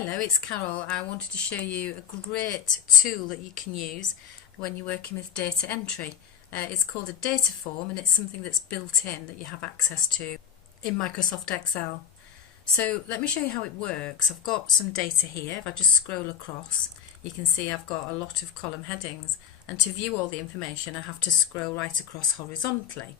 Hello, it's Carol. I wanted to show you a great tool that you can use when you're working with data entry. It's called a data form and it's something that's built in that you have access to in Microsoft Excel. So let me show you how it works. I've got some data here. If I just scroll across, you can see I've got a lot of column headings, and to view all the information I have to scroll right across horizontally.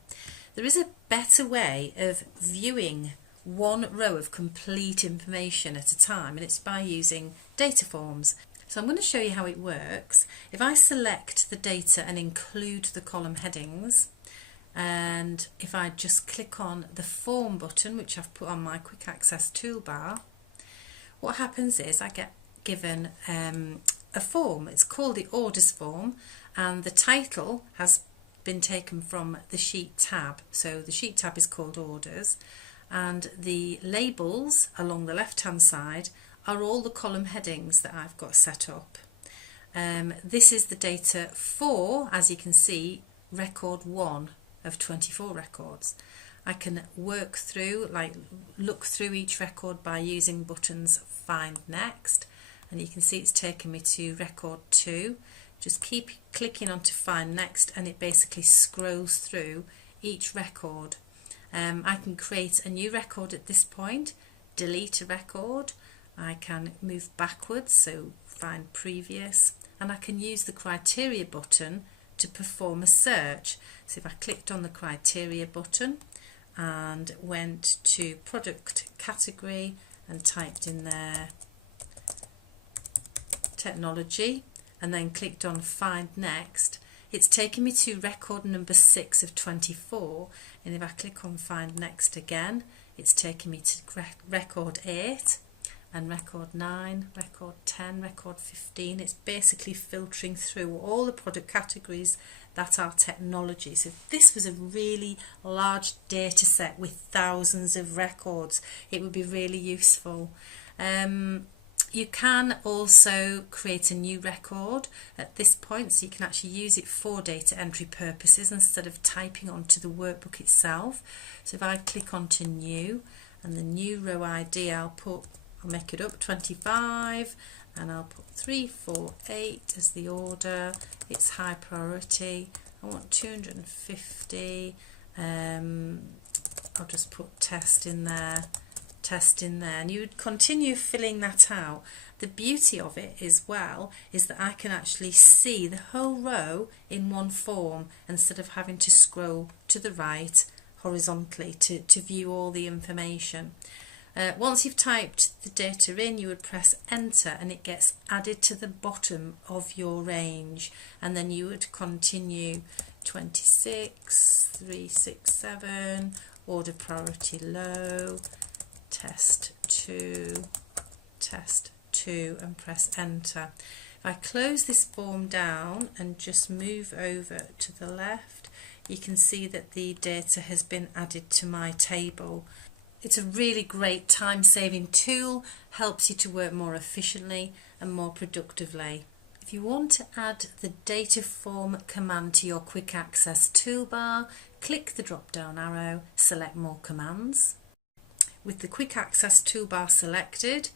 There is a better way of viewing one row of complete information at a time, and it's by using data forms. So I'm going to show you how it works. If I select the data and include the column headings, and if I just click on the form button, which I've put on my quick access toolbar, what happens is I get given a form. It's called the orders form, and the title has been taken from the sheet tab. So the sheet tab is called orders, and the labels along the left hand side are all the column headings that I've got set up. This is the data for, as you can see, record 1 of 24 records. I can look through each record by using buttons Find Next, and you can see it's taken me to record 2. Just keep clicking on to Find Next and it basically scrolls through each record. I can create a new record at this point, delete a record, I can move backwards, so find previous, and I can use the criteria button to perform a search. So if I clicked on the criteria button and went to product category and typed in there technology and then clicked on Find Next, it's taken me to record number 6 of 24, and if I click on Find Next again, it's taken me to record 8 and record 9, record 10, record 15. It's basically filtering through all the product categories that are technology. So if this was a really large data set with thousands of records, it would be really useful. You can also create a new record at this point, so you can actually use it for data entry purposes instead of typing onto the workbook itself. So if I click onto new, and the new row ID I'll make it up 25, and I'll put 348 as the order. It's high priority. I want 250. I'll just put test in there, and you would continue filling that out. The beauty of it as well is that I can actually see the whole row in one form instead of having to scroll to the right horizontally to view all the information. Once you've typed the data in, you would press enter and it gets added to the bottom of your range, and then you would continue 26, 367, order priority low, test 2, and press enter. If I close this form down and just move over to the left, you can see that the data has been added to my table. It's a really great time-saving tool, helps you to work more efficiently and more productively. If you want to add the data form command to your quick access toolbar, click the drop-down arrow, select more commands. With the quick access toolbar selected,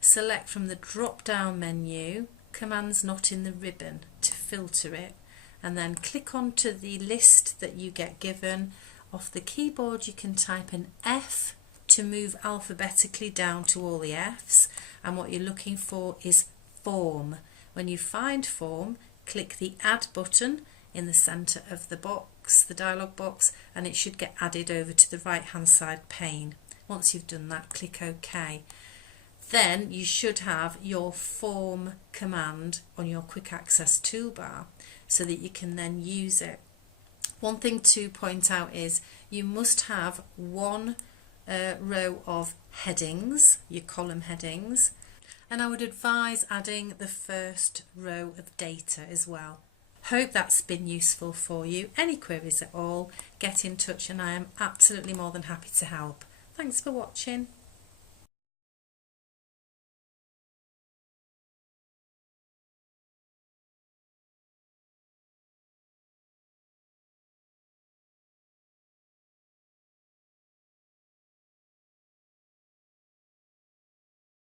select from the drop-down menu commands not in the ribbon to filter it, and then click onto the list that you get given. Off the keyboard you can type an F to move alphabetically down to all the F's, and what you're looking for is form. When you find form, click the add button in the centre of the box, the dialog box, and it should get added over to the right hand side pane. Once you've done that, click OK. Then you should have your form command on your quick access toolbar so that you can then use it. One thing to point out is you must have one row of headings, your column headings, and I would advise adding the first row of data as well. Hope that's been useful for you. Any queries at all, get in touch and I am absolutely more than happy to help. Thanks for watching.